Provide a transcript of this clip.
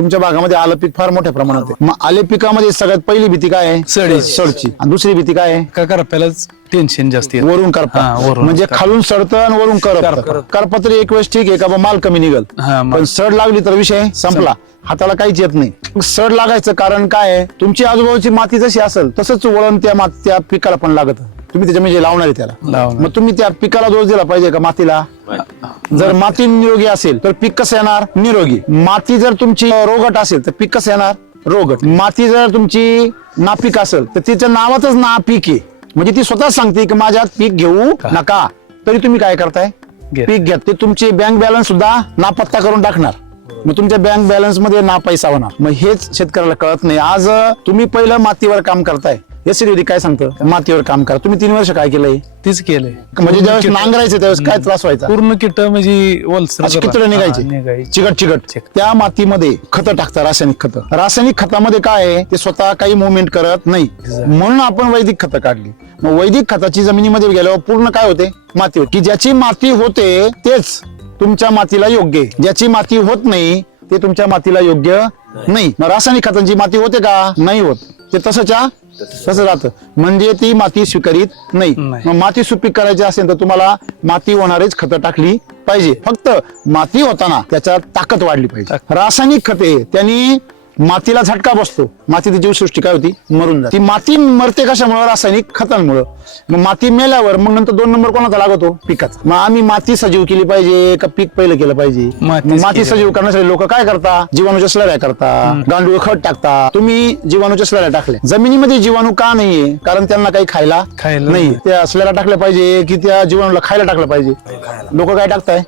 तुमच्या भागामध्ये आलं पीक फार मोठ्या प्रमाणात आहे. मग आले पिकामध्ये सगळ्यात पहिली भीती काय आहे? सडची. आणि दुसरी भीती काय आहे? का करपायलाच टेन्शन जास्त आहे. वरून करपा. वरून म्हणजे खालून सडतं आणि वरून करपा तरी एक वेळेस ठीक आहे का माल कमी निघल, पण सड लागली तर विषय संपला, हाताला काहीच येत नाही. सड लागायचं कारण काय आहे? तुमची आजूबाजूची माती जशी असेल तसंच वळण त्या पिकाला पण लागत. तुम्ही त्याच्या म्हणजे लावणार आहे त्याला, मग तुम्ही त्या पिकाला दोष दिला पाहिजे का मातीला? जर माती निरोगी असेल तर पीक कसं येणार? निरोगी. माती जर तुमची रोगट असेल तर पीक कसं येणार? रोगट. माती जर तुमची नापीक असेल तर तिच्या नावातच नापीक आहे, म्हणजे ती स्वतःच सांगते की माझ्यात पीक घेऊ नका, तरी तुम्ही काय करताय? पीक घेत. ते तुमचे बँक बॅलन्स सुद्धा नापत्ता करून टाकणार. मग तुमच्या बँक बॅलन्स मध्ये ना पैसा होणार. मग हेच शेतकऱ्याला कळत नाही. आज तुम्ही पहिलं मातीवर काम करताय. एसीडी काय सांगतं? मातीवर काम करा. तुम्ही 3 वर्ष काय केलंय? तीच केलंय. म्हणजे ज्यावेळेस नांगरायचं त्यावेळेस काय त्रास व्हायचा? पूर्ण किट म्हणजे कितडे निघायचे, चिकट. त्या मातीमध्ये खतं टाकतात, रासायनिक खतं. रासायनिक खतामध्ये काय आहे? ते स्वतः काही मुवमेंट करत नाही, म्हणून आपण वैदिक खतं काढली. मग वैदिक खताची जमिनीमध्ये गेल्यावर पूर्ण काय होते? माती होते. की ज्याची माती होते तेच तुमच्या मातीला योग्य आहे, ज्याची माती होत नाही ते तुमच्या मातीला योग्य नाही. मग रासायनिक खतांची माती होते का? नाही होत. ते तसं राहतं, म्हणजे ती माती स्वीकारित नाही. मग माती सुपीक करायची असेल तर तुम्हाला माती होणारीच खतं टाकली पाहिजे. फक्त माती होताना त्याच्यात ताकद वाढली पाहिजे. रासायनिक खते त्यांनी मातीला झटका बसतो, मातीची जीवसृष्टी काय होती? मरून जाते. ती माती मरते कशामुळे? रासायनिक खतांमुळे. मग माती मेल्यावर मग नंतर 2 नंबर कोणाचा लागतो? पिकाचा. मग आम्ही माती सजीव केली पाहिजे का पीक पहिलं केलं पाहिजे? माती सजीव करण्यासाठी लोक काय करता? जीवाणूच्या स्लऱ्या करता, गांडूळ खत टाकता. तुम्ही जीवाणूच्या स्लऱ्या टाकल्या. जमिनीमध्ये जीवाणू का नाहीये? कारण त्यांना काही खायला नाही. त्या स्लऱ्या टाकल्या पाहिजे की त्या जीवाणूला खायला टाकलं पाहिजे? लोक काय टाकताय?